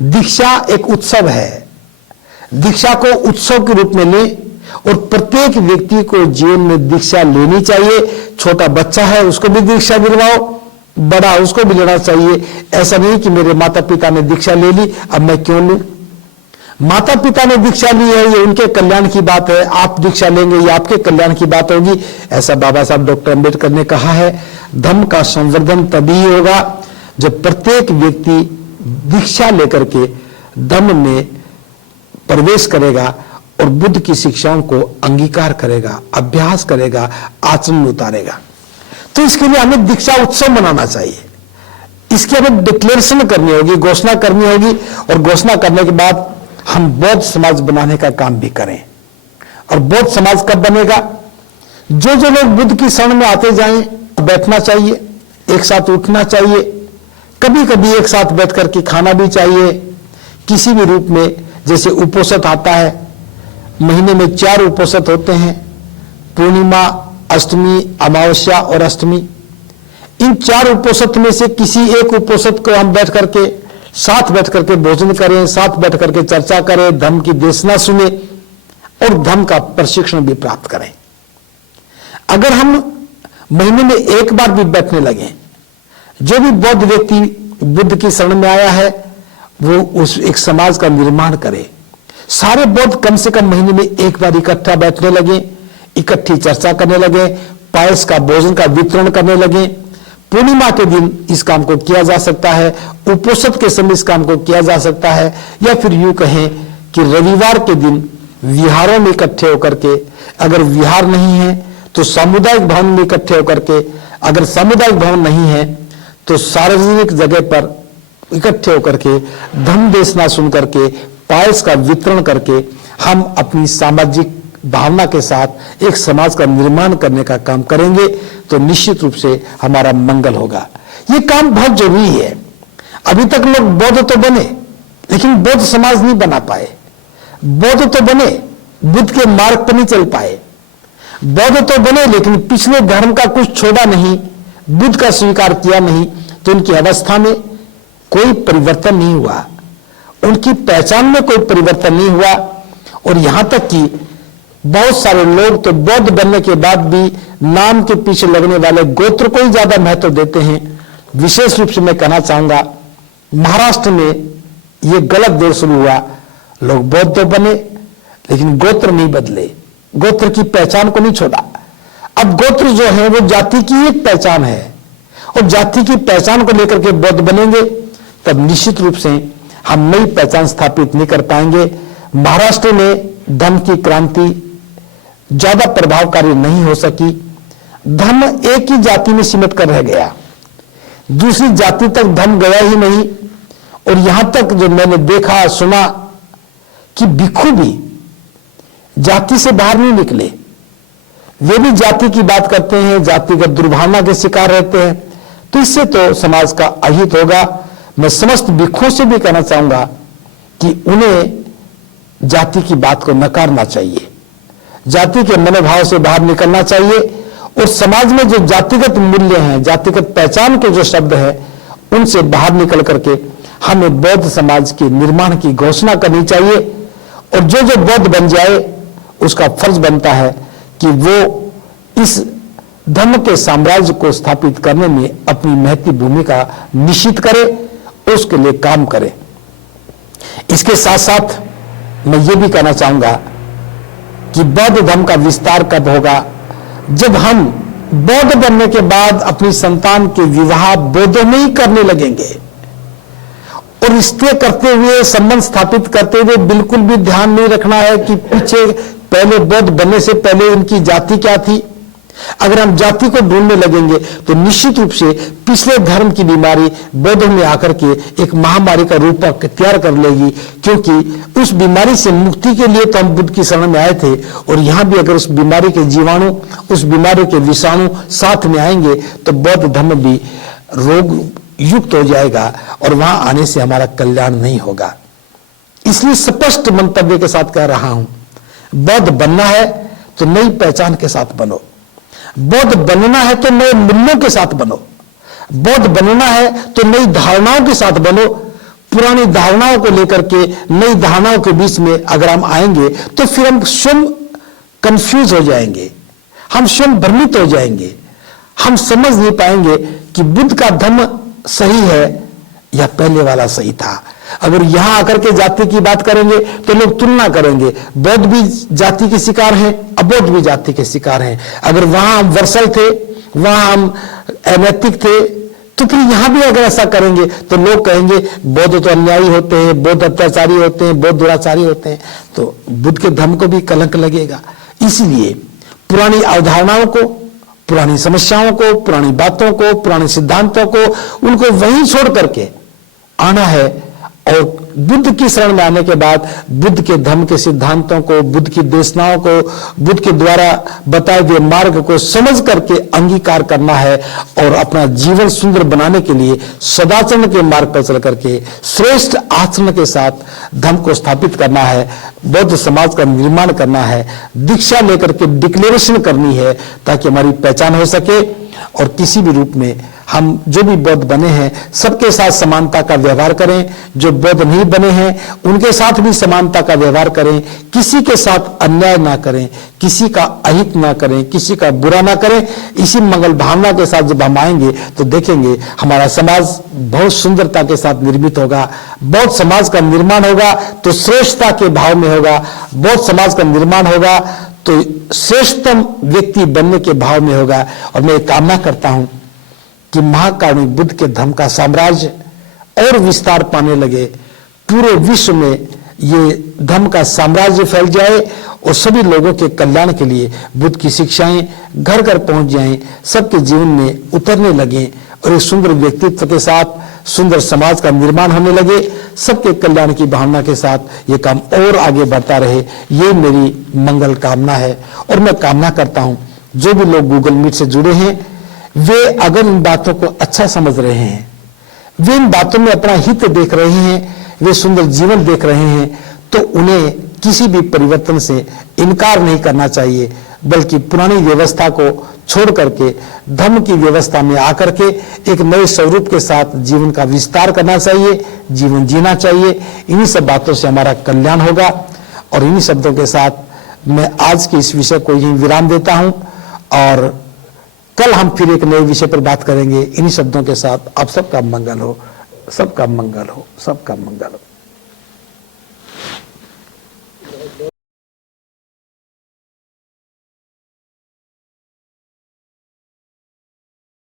दीक्षा एक उत्सव है। दीक्षा को उत्सव के रूप में लें और प्रत्येक व्यक्ति को जीवन में दीक्षा लेनी चाहिए। छोटा बच्चा है उसको भी दीक्षा दिलवाओ, बड़ा उसको भी लेना चाहिए। ऐसा नहीं कि मेरे माता पिता ने दीक्षा ले ली अब मैं क्यों लूं। माता पिता ने दीक्षा ली है ये उनके कल्याण की बात है, आप दीक्षा लेंगे ये आपके कल्याण की बात होगी। ऐसा बाबा साहब डॉक्टर अंबेडकर ने कहा है। धर्म का संवर्धन तभी होगा जब प्रत्येक व्यक्ति दीक्षा लेकर के धर्म में प्रवेश करेगा और बुद्ध की शिक्षाओं को अंगीकार करेगा, अभ्यास करेगा, आचरण में उतारेगा। तो इसके लिए हमें दीक्षा उत्सव मनाना चाहिए। इसकी हमें डिक्लेरेशन करनी होगी, घोषणा करनी होगी और घोषणा करने के बाद हम बौद्ध समाज बनाने का काम भी करें। और बौद्ध समाज कब बनेगा? जो जो लोग बुद्ध की शरण में आते जाएं, बैठना चाहिए, एक साथ उठना चाहिए, कभी कभी एक साथ बैठ करके खाना भी चाहिए। किसी भी रूप में, जैसे उपोषित आता है, महीने में 4 उपोषित होते हैं, पूर्णिमा, अष्टमी, अमावस्या और अष्टमी। इन 4 उपोषित में से किसी एक उपोषित को हम बैठ करके साथ बैठ करके भोजन करें, साथ बैठ करके चर्चा करें, धर्म की देशना सुने और धर्म का प्रशिक्षण भी प्राप्त करें। अगर हम महीने में एक बार भी बैठने लगे, जो भी बौद्ध व्यक्ति बुद्ध की शरण में आया है वो उस एक समाज का निर्माण करे। सारे बौद्ध कम से कम महीने में एक बार इकट्ठा बैठने लगे, इकट्ठी चर्चा करने लगे, पायस का भोजन का वितरण करने लगे। पूर्णिमा के दिन इस काम को किया जा सकता है, उपोषित के समय इस काम को किया जा सकता है, या फिर यूं कहें कि रविवार के दिन विहारों में इकट्ठे होकर के, अगर विहार नहीं है तो सामुदायिक भवन में इकट्ठे होकर के, अगर सामुदायिक भवन नहीं है तो सार्वजनिक जगह पर इकट्ठे होकर के धर्म देशना सुन करके, पायस का वितरण करके हम अपनी सामाजिक भावना के साथ एक समाज का निर्माण करने का काम करेंगे तो निश्चित रूप से हमारा मंगल होगा। ये काम बहुत जरूरी है। अभी तक लोग बौद्ध तो बने लेकिन बौद्ध समाज नहीं बना पाए। बौद्ध तो बने, बुद्ध के मार्ग पर नहीं चल पाए। बौद्ध तो बने लेकिन पिछले धर्म का कुछ छोड़ा नहीं, बुद्ध का स्वीकार किया नहीं, तो उनकी अवस्था में कोई परिवर्तन नहीं हुआ, उनकी पहचान में कोई परिवर्तन नहीं हुआ। और यहां तक कि बहुत सारे लोग तो बौद्ध बनने के बाद भी नाम के पीछे लगने वाले गोत्र को ही ज्यादा महत्व देते हैं। विशेष रूप से मैं कहना चाहूंगा, महाराष्ट्र में यह गलत दौर शुरू हुआ। लोग बौद्ध तो बने लेकिन गोत्र नहीं बदले, गोत्र की पहचान को नहीं छोड़ा। अब गोत्र जो है वो जाति की एक पहचान है और जाति की पहचान को लेकर के बौद्ध बनेंगे तब निश्चित रूप से हम नई पहचान स्थापित नहीं कर पाएंगे। महाराष्ट्र में धर्म की क्रांति ज्यादा प्रभावकारी नहीं हो सकी। धर्म एक ही जाति में सिमट कर रह गया, दूसरी जाति तक धर्म गया ही नहीं। और यहां तक जो मैंने देखा सुना कि भिक्षु भी जाति से बाहर नहीं निकले, वे भी जाति की बात करते हैं, जातिगत दुर्भावना के शिकार रहते हैं। तो इससे तो समाज का अहित होगा। मैं समस्त भिक्षुओं से भी कहना चाहूंगा कि उन्हें जाति की बात को नकारना चाहिए, जाति के मनोभाव से बाहर निकलना चाहिए और समाज में जो जातिगत मूल्य हैं, जातिगत पहचान के जो शब्द हैं, उनसे बाहर निकल करके हमें बौद्ध समाज के निर्माण की घोषणा करनी चाहिए। और जो जो बौद्ध बन जाए उसका फर्ज बनता है कि वो इस धर्म के साम्राज्य को स्थापित करने में अपनी महती भूमिका निश्चित करे, उसके लिए काम करे। इसके साथ साथ मैं ये भी कहना चाहूंगा कि बौद्ध धर्म का विस्तार कब होगा? जब हम बौद्ध बनने के बाद अपनी संतान के विवाह बौद्धों में ही करने लगेंगे और रिश्ते करते हुए, संबंध स्थापित करते हुए बिल्कुल भी ध्यान नहीं रखना है कि पीछे पहले बौद्ध बनने से पहले इनकी जाति क्या थी। अगर हम जाति को ढूंढने लगेंगे तो निश्चित रूप से पिछले धर्म की बीमारी बौद्धों में आकर के एक महामारी का रूप अख्तियार कर लेगी, क्योंकि उस बीमारी से मुक्ति के लिए तो हम बुद्ध की शरण में आए थे। और यहां भी अगर उस बीमारी के जीवाणु, उस बीमारी के विषाणु साथ में आएंगे तो बौद्ध धर्म भी रोग युक्त हो जाएगा और वहां आने से हमारा कल्याण नहीं होगा। इसलिए स्पष्ट मंतव्य के साथ कह रहा हूं, बौद्ध बनना है तो नई पहचान के साथ बनो, बौद्ध बनना है तो नए मूल्यों के साथ बनो, बौद्ध बनना है तो नई धारणाओं के साथ बनो। पुरानी धारणाओं को लेकर के नई धारणाओं के बीच में अगर हम आएंगे तो फिर हम स्वयं कंफ्यूज हो जाएंगे, हम स्वयं भ्रमित हो जाएंगे, हम समझ नहीं पाएंगे कि बुद्ध का धर्म सही है या पहले वाला सही था। अगर यहां आकर के जाति की बात करेंगे तो लोग तुलना करेंगे, बौद्ध भी जाति के शिकार हैं, अबौद्ध भी जाति के शिकार हैं। अगर वहां हम वर्सल थे, वहां हम अनैतिक थे, तो फिर यहां भी अगर ऐसा करेंगे तो लोग कहेंगे बौद्ध तो अन्यायी होते हैं, बौद्ध अत्याचारी होते हैं, बौद्ध दुराचारी होते हैं, तो बुद्ध के धर्म को भी कलंक लगेगा। इसलिए पुरानी अवधारणाओं को, पुरानी समस्याओं को, पुरानी बातों को, पुराने सिद्धांतों को, उनको वहीं छोड़ करके आना है और बुद्ध की शरण में आने के बाद बुद्ध के धर्म के सिद्धांतों को, बुद्ध की देशनाओं को, बुद्ध के द्वारा बताए गए मार्ग को समझ करके अंगीकार करना है और अपना जीवन सुंदर बनाने के लिए सदाचरण के मार्ग पर चल करके श्रेष्ठ आचरण के साथ धर्म को स्थापित करना है, बौद्ध समाज का निर्माण करना है, दीक्षा लेकर के डिक्लेरेशन करनी है ताकि हमारी पहचान हो सके और किसी भी रूप में हम जो भी बौद्ध बने हैं सबके साथ समानता का व्यवहार करें, जो बौद्ध नहीं बने हैं उनके साथ भी समानता का व्यवहार करें, किसी के साथ अन्याय ना करें, किसी का अहित ना करें, किसी का बुरा ना करें। इसी मंगल भावना के साथ जब हम आएंगे तो देखेंगे हमारा समाज बहुत सुंदरता के साथ निर्मित होगा। बौद्ध समाज का निर्माण होगा तो श्रेष्ठता के भाव में होगा, बौद्ध समाज का निर्माण होगा तो श्रेष्ठतम व्यक्ति बनने के भाव में होगा। और मैं कामना करता हूं कि महाकारुणिक बुद्ध के धर्म का साम्राज्य और विस्तार पाने लगे, पूरे विश्व में ये धर्म का साम्राज्य फैल जाए और सभी लोगों के कल्याण के लिए बुद्ध की शिक्षाएं घर घर पहुंच जाएं, सबके जीवन में उतरने लगे और एक सुंदर व्यक्तित्व के साथ सुंदर समाज का निर्माण होने लगे। सबके कल्याण की भावना के साथ ये काम और आगे बढ़ता रहे, ये मेरी मंगल कामना है। और मैं कामना करता हूं जो भी लोग गूगल मीट से जुड़े हैं वे अगर इन बातों को अच्छा समझ रहे हैं, वे इन बातों में अपना हित देख रहे हैं, वे सुंदर जीवन देख रहे हैं, तो उन्हें किसी भी परिवर्तन से इनकार नहीं करना चाहिए, बल्कि पुरानी व्यवस्था को छोड़ करके धर्म की व्यवस्था में आकर के एक नए स्वरूप के साथ जीवन का विस्तार करना चाहिए, जीवन जीना चाहिए। इन्हीं सब बातों से हमारा कल्याण होगा। और इन्हीं शब्दों के साथ मैं आज के इस विषय को यहीं विराम देता हूं और कल हम फिर एक नए विषय पर बात करेंगे। इन्हीं शब्दों के साथ आप सबका मंगल हो, सबका मंगल हो, सबका मंगल हो।